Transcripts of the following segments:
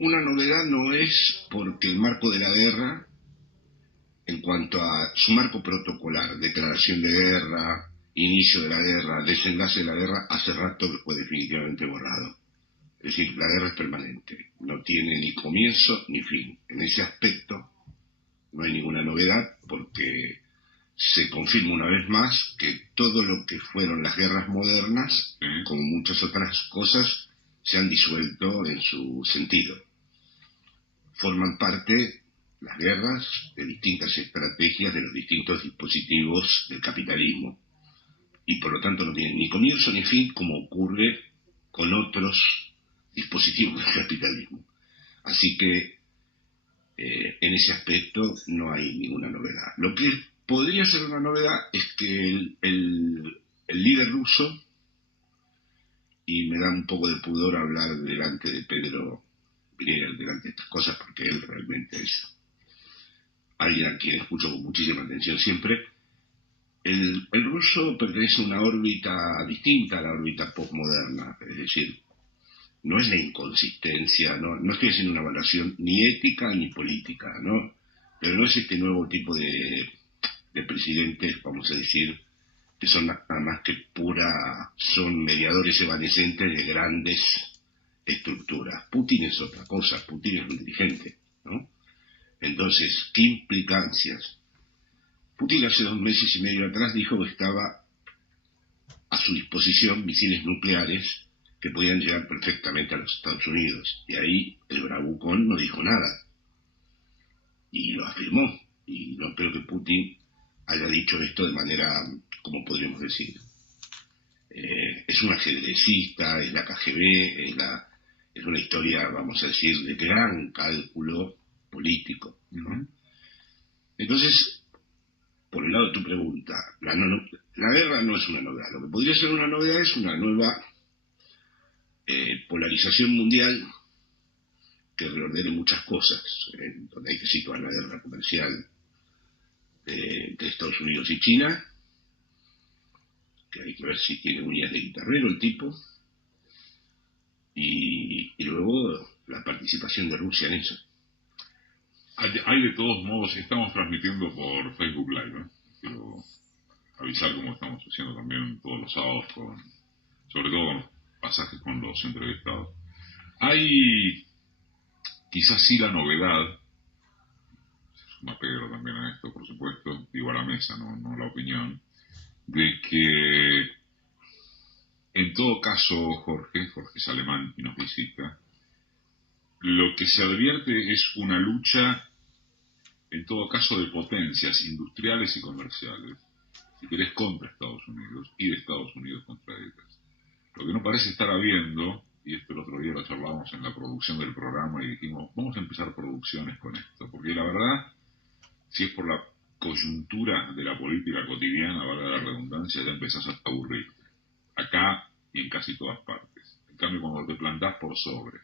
una novedad no es porque el marco de la guerra, en cuanto a su marco protocolar, declaración de guerra, inicio de la guerra, desenlace de la guerra, hace rato que fue definitivamente borrado. Es decir, la guerra es permanente, no tiene ni comienzo ni fin. En ese aspecto no hay ninguna novedad porque se confirma una vez más que todo lo que fueron las guerras modernas, como muchas otras cosas, se han disuelto en su sentido. Forman parte las guerras de distintas estrategias de los distintos dispositivos del capitalismo y por lo tanto no tienen ni comienzo ni fin como ocurre con otros dispositivos del capitalismo. Así que en ese aspecto no hay ninguna novedad. Lo que podría ser una novedad es que el líder ruso, y me da un poco de pudor hablar delante de Pedro Briel, delante de estas cosas, porque él realmente es alguien a quien escucho con muchísima atención siempre. El ruso pertenece a una órbita distinta a la órbita postmoderna, es decir, no es la inconsistencia, no estoy haciendo una evaluación ni ética ni política, ¿no? Pero no es este nuevo tipo de presidentes, vamos a decir, que son nada más que son mediadores evanescentes de grandes estructuras. Putin es otra cosa, Putin es un dirigente, ¿no? Entonces, ¿qué implicancias? Putin hace 2 meses y medio atrás dijo que estaba a su disposición misiles nucleares que podían llegar perfectamente a los Estados Unidos. Y ahí el bravucón no dijo nada. Y lo afirmó. Y no creo que Putin haya dicho esto de manera, como podríamos decir, es un ajedrecista, es la KGB, es una historia, vamos a decir, de gran cálculo político, ¿no? Entonces, por el lado de tu pregunta, la guerra no es una novedad. Lo que podría ser una novedad es una nueva polarización mundial que reordene muchas cosas, donde hay que situar la guerra comercial entre Estados Unidos y China, que hay que ver si tiene uñas de guitarrero el tipo, y luego la participación de Rusia en eso. Hay de todos modos, estamos transmitiendo por Facebook Live, ¿eh? Quiero avisar como estamos haciendo también todos los sábados, sobre todo con los pasajes con los entrevistados. Hay quizás sí la novedad, se suma Pedro también a esto, por supuesto, digo a la mesa, no la opinión, de que en todo caso Jorge es alemán y nos visita, lo que se advierte es una lucha en todo caso de potencias industriales y comerciales, si querés, contra Estados Unidos y de Estados Unidos contra ellas. Lo que no parece estar habiendo, y esto el otro día lo charlamos en la producción del programa y dijimos, vamos a empezar producciones con esto, porque la verdad, si es por la coyuntura de la política cotidiana, valga la redundancia, ya empezás a aburrirte, acá y en casi todas partes. En cambio, cuando te plantás por sobre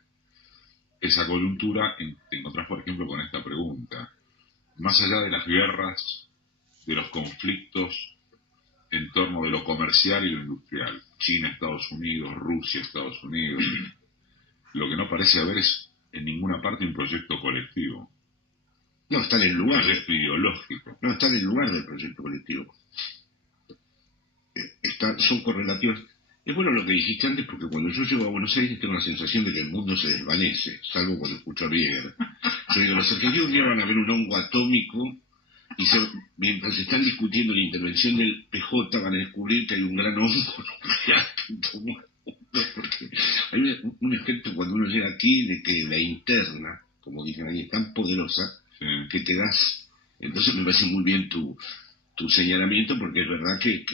esa coyuntura, te encontrás, por ejemplo, con esta pregunta: más allá de las guerras, de los conflictos en torno de lo comercial y lo industrial, China, Estados Unidos, Rusia, Estados Unidos, lo que no parece haber es en ninguna parte un proyecto colectivo. No, está en el lugar. Un proyecto ideológico. No, está en el lugar del proyecto colectivo. Son correlativos. Es bueno lo que dijiste antes, porque cuando yo llego a Buenos Aires tengo la sensación de que el mundo se desvanece, salvo cuando escucho a Rieger. Yo digo, los argentinos un día van a ver un hongo atómico y mientras están discutiendo la intervención del PJ van a descubrir que hay un gran hongo nuclear que tomó el mundo, porque hay un efecto cuando uno llega aquí de que la interna, como dicen ahí, es tan poderosa, sí, que te das. Entonces me parece muy bien tu señalamiento, porque es verdad que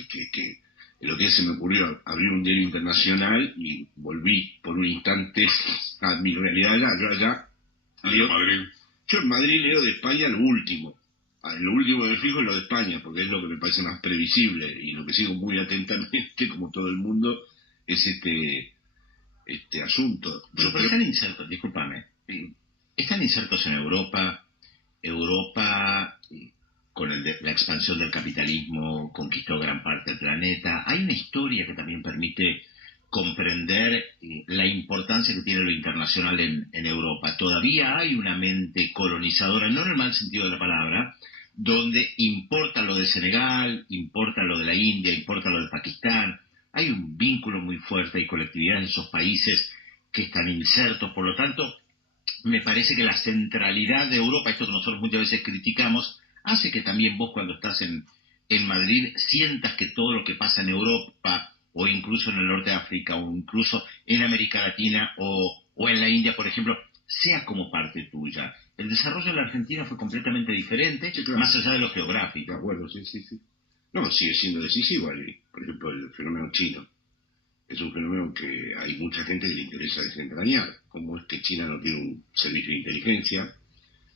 el otro día se me ocurrió abrir un diario internacional y volví por un instante a mi realidad allá. Yo en Madrid leo de España lo último. Lo último que me fijo es lo de España, porque es lo que me parece más previsible, y lo que sigo muy atentamente, como todo el mundo, es este asunto. Pero están insertos, discúlpame, están insertos en Europa, con la expansión del capitalismo conquistó gran parte del planeta. Hay una historia que también permite comprender la importancia que tiene lo internacional en Europa. Todavía hay una mente colonizadora, no en el mal sentido de la palabra, donde importa lo de Senegal, importa lo de la India, importa lo de Pakistán. Hay un vínculo muy fuerte, hay colectividades en esos países que están insertos. Por lo tanto, me parece que la centralidad de Europa, esto que nosotros muchas veces criticamos, hace que también vos cuando estás en Madrid sientas que todo lo que pasa en Europa o incluso en el norte de África o incluso en América Latina o en la India, por ejemplo, sea como parte tuya. El desarrollo de la Argentina fue completamente diferente, Sí, claro. más allá de lo geográfico. De acuerdo, sí. No, sigue siendo decisivo. Por ejemplo, el fenómeno chino. Es un fenómeno que hay mucha gente que le interesa desentrañar. ¿Cómo es que China no tiene un servicio de inteligencia?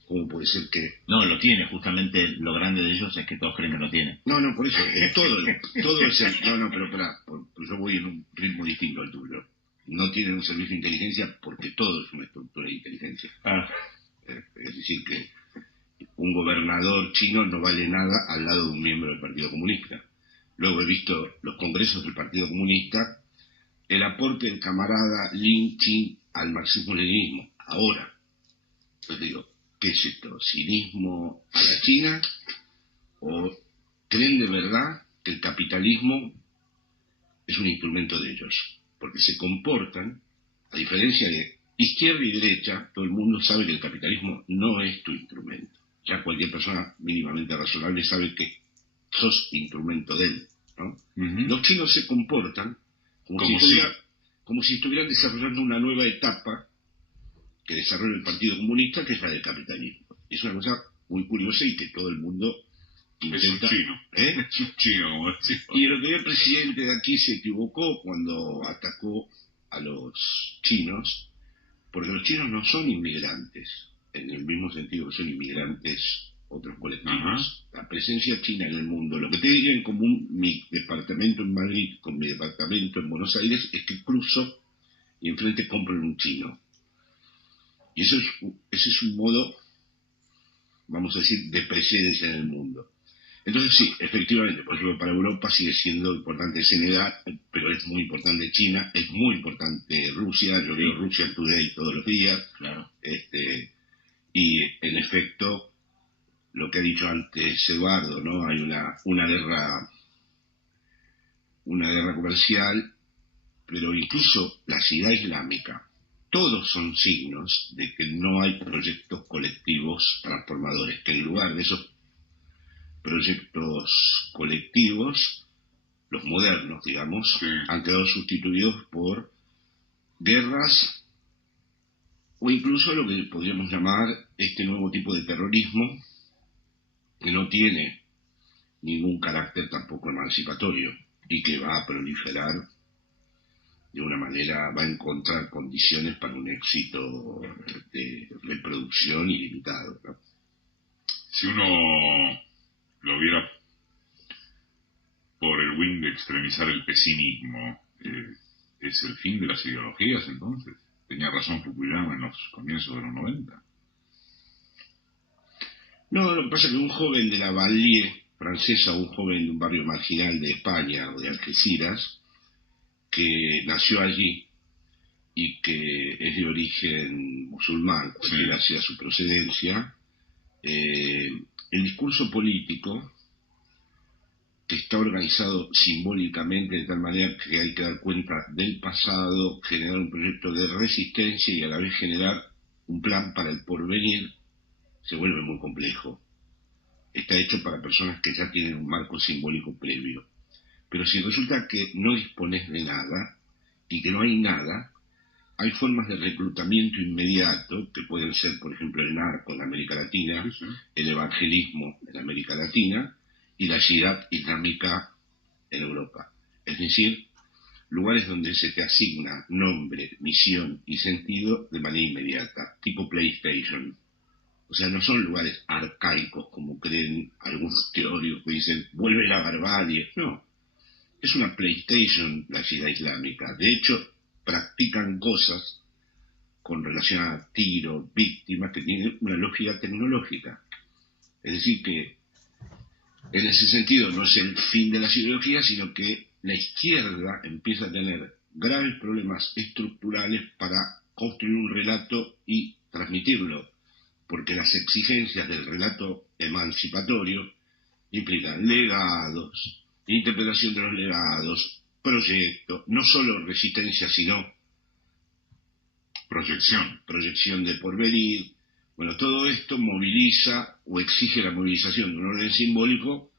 ¿Cómo puede ser que...? No, lo tiene. Justamente lo grande de ellos es que todos creen que lo tiene. No, por eso. Todo es el... No, pero espera. Yo voy en un ritmo distinto al tuyo. No tienen un servicio de inteligencia porque todo es una estructura de inteligencia. Es decir, que un gobernador chino no vale nada al lado de un miembro del Partido Comunista. Luego he visto los congresos del Partido Comunista, el aporte del camarada Lin Chin al marxismo-leninismo. Ahora, yo digo, ¿qué es esto? ¿Cinismo a la China? ¿O creen de verdad que el capitalismo es un instrumento de ellos? Porque se comportan, a diferencia de izquierda y derecha, todo el mundo sabe que el capitalismo no es tu instrumento. Ya cualquier persona mínimamente razonable sabe que sos instrumento de él, ¿no? Uh-huh. Los chinos se comportan como si estuvieran desarrollando una nueva etapa que desarrolla el Partido Comunista, que es la del capitalismo. Es una cosa muy curiosa y que todo el mundo intenta... Es un chino. Es un chino, como decimos. Y el otro día el presidente de aquí se equivocó cuando atacó a los chinos, porque los chinos no son inmigrantes, en el mismo sentido que son inmigrantes otros colectivos. Uh-huh. La presencia china en el mundo, lo que tiene en común mi departamento en Madrid con mi departamento en Buenos Aires es que cruzo y enfrente compro en un chino. Y ese es un modo, vamos a decir, de presencia en el mundo. Entonces sí, efectivamente, por ejemplo, para Europa sigue siendo importante Senegal, pero es muy importante China, es muy importante Rusia, yo veo Russia Today todos los días. Claro. Y en efecto, lo que ha dicho antes Eduardo, ¿no? Hay una guerra comercial, pero incluso la ciudad islámica, todos son signos de que no hay proyectos colectivos transformadores, que en lugar de esos proyectos colectivos, los modernos, digamos, sí, han quedado sustituidos por guerras o incluso lo que podríamos llamar este nuevo tipo de terrorismo, que no tiene ningún carácter tampoco emancipatorio y que va a proliferar de una manera, va a encontrar condiciones para un éxito de reproducción ilimitado, ¿no? Si uno lo viera por el wing de extremizar el pesimismo, ¿es el fin de las ideologías entonces? ¿Tenía razón Fukuyama en los comienzos de los 90? No, lo que pasa es que un joven de la Vallier francesa, un joven de un barrio marginal de España o de Algeciras, que nació allí y que es de origen musulmán, cualquiera sea su procedencia, el discurso político, que está organizado simbólicamente de tal manera que hay que dar cuenta del pasado, generar un proyecto de resistencia y a la vez generar un plan para el porvenir, se vuelve muy complejo. Está hecho para personas que ya tienen un marco simbólico previo. Pero si resulta que no dispones de nada y que no hay nada, hay formas de reclutamiento inmediato, que pueden ser, por ejemplo, el narco en América Latina, el evangelismo en América Latina y la Jihad islámica en Europa. Es decir, lugares donde se te asigna nombre, misión y sentido de manera inmediata, tipo PlayStation. O sea, no son lugares arcaicos como creen algunos teóricos que dicen, vuelve la barbarie. No, es una PlayStation la Jihad islámica. De hecho, practican cosas con relación a tiros, víctimas, que tienen una lógica tecnológica. Es decir que, en ese sentido, no es el fin de las ideologías, sino que la izquierda empieza a tener graves problemas estructurales para construir un relato y transmitirlo, porque las exigencias del relato emancipatorio implican legados, interpretación de los legados, proyectos, no solo resistencia, sino proyección de porvenir. Bueno, todo esto moviliza o exige la movilización de un orden simbólico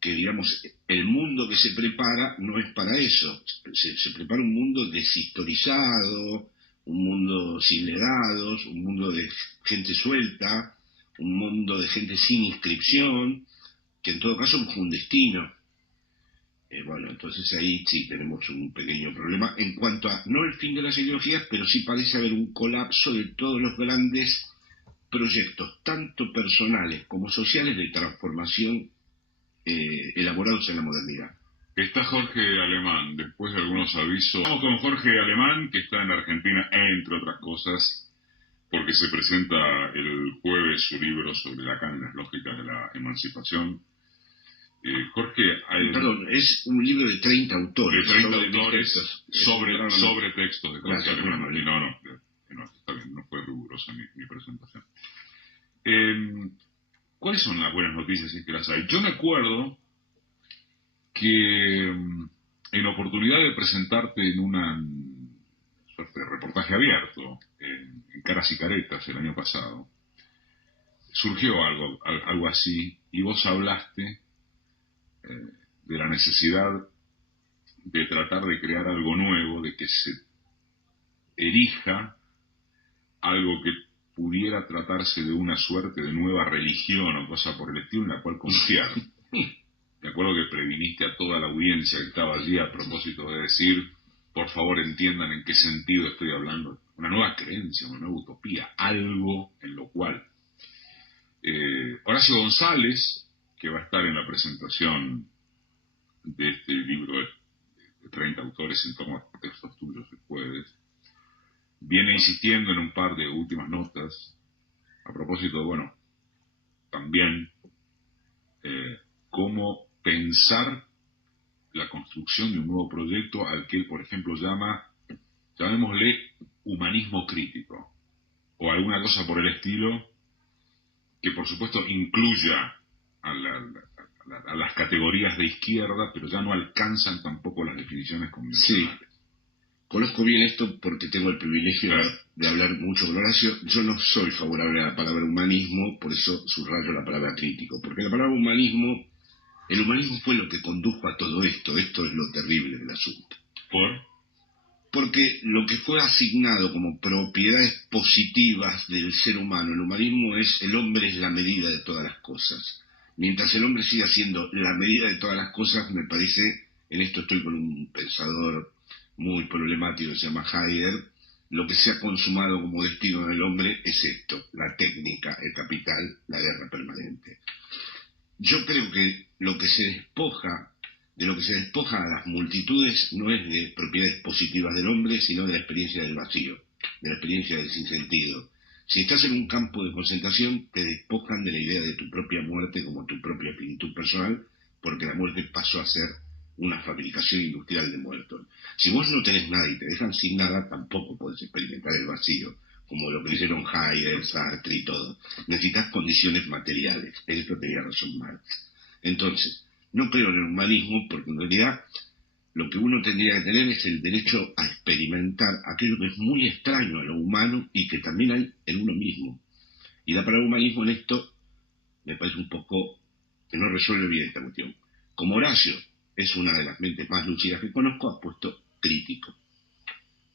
que, digamos, el mundo que se prepara no es para eso. Se prepara un mundo deshistorizado, un mundo sin legados, un mundo de gente suelta, un mundo de gente sin inscripción, que en todo caso busca un destino. Bueno, entonces ahí sí tenemos un pequeño problema en cuanto a, no el fin de las ideologías, pero sí parece haber un colapso de todos los grandes proyectos, tanto personales como sociales, de transformación elaborados en la modernidad. Está Jorge Alemán, después de algunos avisos. Vamos con Jorge Alemán, que está en Argentina, entre otras cosas, porque se presenta el jueves su libro sobre Lacan y las lógicas de la emancipación. Jorge... Perdón, es un libro de 30 autores. De 30 autores sobre textos de Jorge Alemán. No, está bien, no fue rigurosa mi presentación. ¿Cuáles son las buenas noticias, si es que las hay? Yo me acuerdo que en oportunidad de presentarte en una suerte de reportaje abierto en Caras y Caretas el año pasado, surgió algo así, y vos hablaste de la necesidad de tratar de crear algo nuevo, de que se elija algo que pudiera tratarse de una suerte de nueva religión o cosa por el estilo en la cual confiar. Me acuerdo que previniste a toda la audiencia que estaba allí a propósito de decir, por favor entiendan en qué sentido estoy hablando. Una nueva creencia, una nueva utopía, algo en lo cual. Horacio González, que va a estar en la presentación de este libro de 30 autores en torno a textos tuyos el jueves, viene insistiendo en un par de últimas notas a propósito de, bueno, también cómo pensar la construcción de un nuevo proyecto al que él, por ejemplo, llamémosle humanismo crítico, o alguna cosa por el estilo, que por supuesto incluya a las categorías de izquierda, pero ya no alcanzan tampoco las definiciones convencionales. Sí. Conozco bien esto porque tengo el privilegio de hablar mucho con Horacio. Yo no soy favorable a la palabra humanismo, por eso subrayo la palabra crítico, porque la palabra humanismo, el humanismo fue lo que condujo a todo esto. Esto es lo terrible del asunto. Porque lo que fue asignado como propiedades positivas del ser humano, el humanismo es, el hombre es la medida de todas las cosas. Mientras el hombre siga siendo la medida de todas las cosas, me parece, en esto estoy con un pensador muy problemático que se llama Heidegger, lo que se ha consumado como destino del hombre es esto, la técnica, el capital, la guerra permanente. Yo creo que de lo que se despoja a las multitudes no es de propiedades positivas del hombre, sino de la experiencia del vacío, de la experiencia del sinsentido. Si estás en un campo de concentración, te despojan de la idea de tu propia muerte como tu propia finitud personal, porque la muerte pasó a ser una fabricación industrial de muertos. Si vos no tenés nada y te dejan sin nada, tampoco podés experimentar el vacío, como lo que hicieron Heidegger, Sartre y todo. Necesitas condiciones materiales. En esto tenía razón Marx. Entonces, no creo en el humanismo, porque en realidad lo que uno tendría que tener es el derecho a experimentar aquello que es muy extraño a lo humano y que también hay en uno mismo. Y la palabra humanismo en esto me parece un poco que no resuelve bien esta cuestión. Como Horacio es una de las mentes más lúcidas que conozco, ha puesto crítico,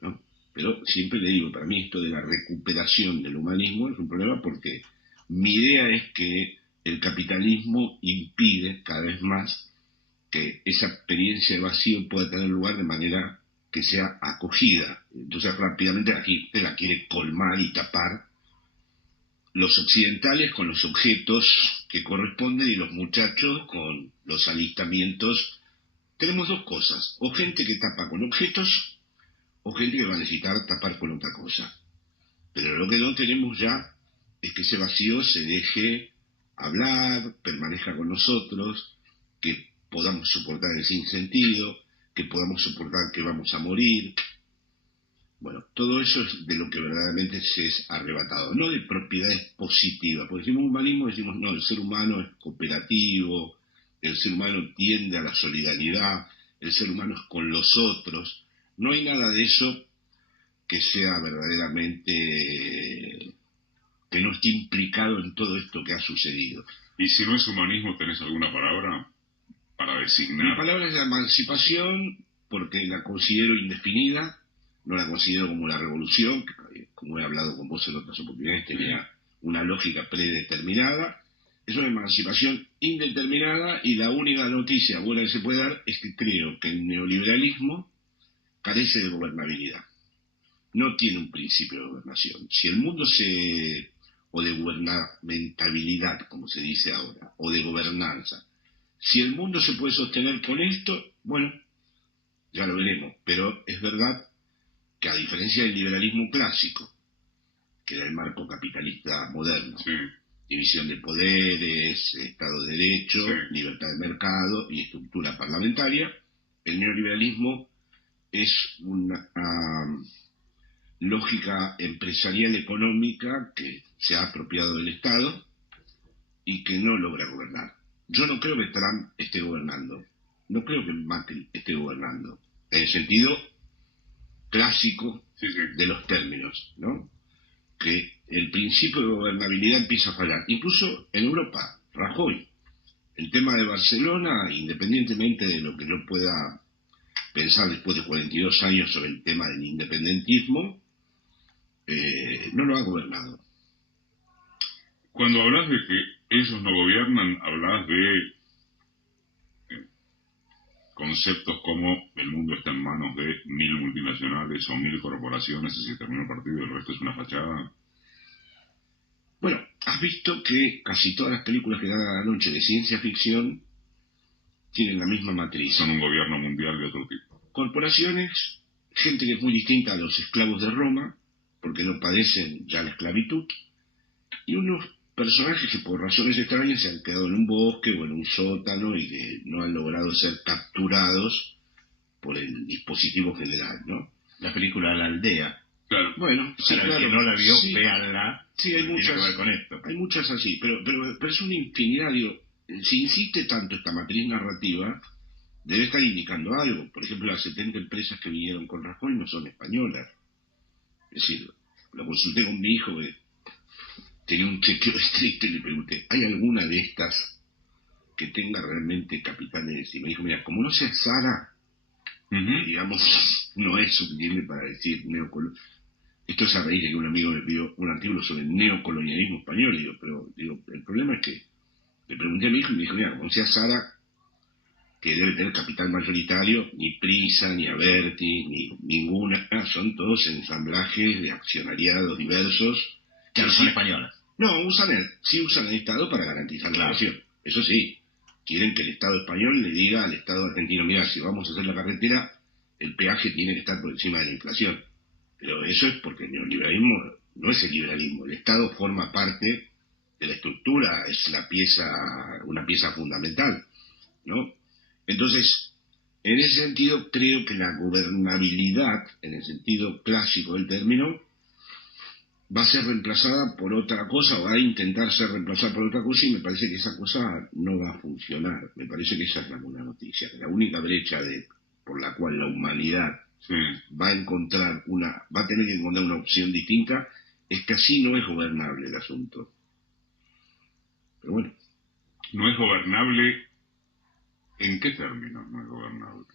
¿no? Pero siempre le digo, para mí esto de la recuperación del humanismo es un problema porque mi idea es que el capitalismo impide cada vez más que esa experiencia de vacío pueda tener lugar de manera que sea acogida. Entonces rápidamente la gente la quiere colmar y tapar, los occidentales con los objetos que corresponden y los muchachos con los alistamientos. Tenemos dos cosas, o gente que tapa con objetos, o gente que va a necesitar tapar con otra cosa. Pero lo que no tenemos ya es que ese vacío se deje hablar, permanezca con nosotros, que podamos soportar el sinsentido, que podamos soportar que vamos a morir. Bueno, todo eso es de lo que verdaderamente se es arrebatado, no de propiedades positivas. Porque decimos humanismo, decimos, no, el ser humano es cooperativo, el ser humano tiende a la solidaridad, el ser humano es con los otros. No hay nada de eso que sea verdaderamente, que no esté implicado en todo esto que ha sucedido. Y si no es humanismo, ¿tenés alguna palabra para designar? Mi palabra es la emancipación, porque la considero indefinida, no la considero como la revolución, que como he hablado con vos en otras oportunidades, tenía una lógica predeterminada. Es una emancipación indeterminada, y la única noticia buena que se puede dar es que creo que el neoliberalismo carece de gobernabilidad. No tiene un principio de gobernación. Si el mundo o de gubernamentabilidad, como se dice ahora, o de gobernanza, si el mundo se puede sostener con esto, bueno, ya lo veremos. Pero es verdad que, a diferencia del liberalismo clásico, que era el marco capitalista moderno, sí, división de poderes, Estado de Derecho, sí, libertad de mercado y estructura parlamentaria, el neoliberalismo es una lógica empresarial económica que se ha apropiado del Estado y que no logra gobernar. Yo no creo que Trump esté gobernando, no creo que Macri esté gobernando, en el sentido clásico de los términos, ¿no? Que el principio de gobernabilidad empieza a fallar. Incluso en Europa, Rajoy, el tema de Barcelona, independientemente de lo que yo pueda pensar después de 42 años sobre el tema del independentismo, no lo ha gobernado. Cuando hablas de que ellos no gobiernan, hablas de conceptos como el mundo está en manos de 1000 multinacionales o 1000 corporaciones y se terminó el partido y el resto es una fachada. Bueno, has visto que casi todas las películas que dan a la noche de ciencia ficción tienen la misma matriz. Son un gobierno mundial de otro tipo. Corporaciones, gente que es muy distinta a los esclavos de Roma, porque no padecen ya la esclavitud, y unos personajes que por razones extrañas se han quedado en un bosque o en un sótano y que no han logrado ser capturados por el dispositivo general, ¿no? La película La Aldea. Claro. Bueno, sí, para claro. el que no la vio, Sí, véanla. Sí, hay muchas, tiene que ver con esto. Hay muchas así, pero es una infinidad. Digo, si insiste tanto esta matriz narrativa, debe estar indicando algo. Por ejemplo, las 70 empresas que vinieron con Rajoy no son españolas. Es decir, lo consulté con mi hijo, que tenía un chequeo estricto, y le pregunté, ¿hay alguna de estas que tenga realmente capitales? Y me dijo, mira, como no sea Sara, digamos, no es suficiente para decir neocolonialismo. Esto es a raíz de que un amigo me pidió un artículo sobre el neocolonialismo español. Digo, el problema es que le pregunté a mi hijo y me dijo, mira, como sea Sara, que debe tener capital mayoritario, ni Prisa, ni Abertis, ni ninguna, son todos ensamblajes de accionariados diversos. Que no son españolas. No, sí usan el Estado para garantizar la inflación. Eso sí, quieren que el Estado español le diga al Estado argentino, mira, si vamos a hacer la carretera, el peaje tiene que estar por encima de la inflación. Pero eso es porque el neoliberalismo no es el liberalismo. El Estado forma parte de la estructura, es una pieza fundamental, ¿no? Entonces, en ese sentido, creo que la gobernabilidad, en el sentido clásico del término, va a ser reemplazada por otra cosa, o va a intentar ser reemplazada por otra cosa, y me parece que esa cosa no va a funcionar. Me parece que esa es la buena noticia. La única brecha por la cual la humanidad va a tener que encontrar una opción distinta, es que así no es gobernable el asunto. Pero bueno. ¿No es gobernable? ¿En qué términos no es gobernable?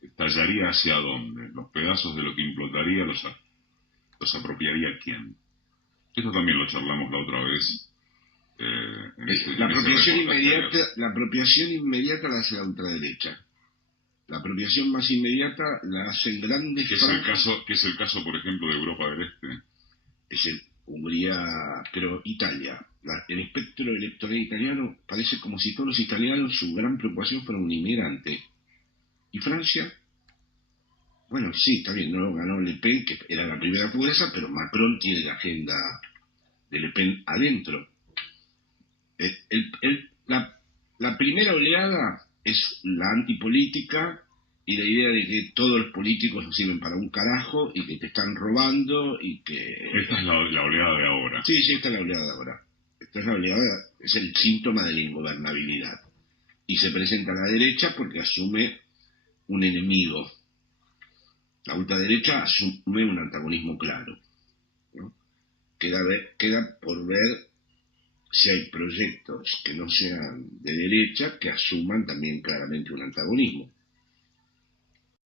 ¿Estallaría hacia dónde? ¿Los pedazos de lo que implotaría los apropiaría quién? Esto también lo charlamos la otra vez. La apropiación inmediata la hace la ultraderecha. La apropiación más inmediata la hacen grandes franjas. ¿Qué es el caso, por ejemplo, de Europa del Este? Es Hungría, pero Italia. El espectro electoral italiano parece como si todos los italianos, su gran preocupación fuera un inmigrante. ¿Y Francia? Bueno, sí, está bien, no ganó Le Pen, que era la primera fuerza, pero Macron tiene la agenda de Le Pen adentro. La primera oleada es la antipolítica y la idea de que todos los políticos no sirven para un carajo y que te están robando y que... Esta es la oleada de ahora. Sí, esta es la oleada de ahora. Esta es la oleada, es el síntoma de la ingobernabilidad. Y se presenta a la derecha porque asume un enemigo. La ultraderecha asume un antagonismo claro, ¿no? Queda por ver si hay proyectos que no sean de derecha que asuman también claramente un antagonismo.